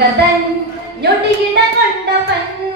Angadan ഞൊടിയിട കൊണ്ടവൻ Ravana